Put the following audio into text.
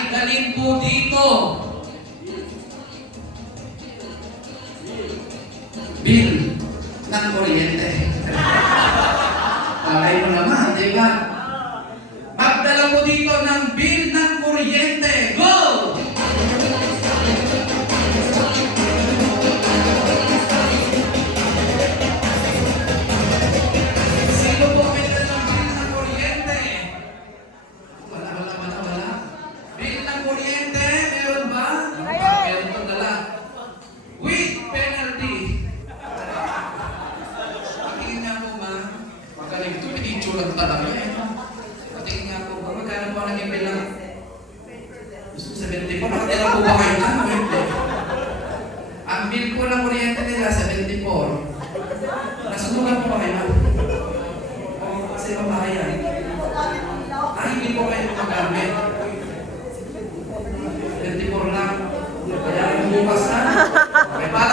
ay dalhin po dito. Bill ng kuryente. Alay mo naman, di ba? Magdala po dito ng bill ng kuryente. Go! Sino po may dala ng bill ng kuryente? Wala. Bill ng kuryente, meron ba? Meron po dala. With penalty. Patingin nga po, ma'am. Magaling ito, pinitsuran talaga eh. Patingin nga po, magkano po naging bill lang? Gusto 74, nakatira po ba kayo na? Ang bill po ng kuryente nila, 74. Nasunugan po ba kayo na? Oo, kasi mabahayan. Hindi po kayo magamit. 24 lang. Kaya bukas na. Okay, para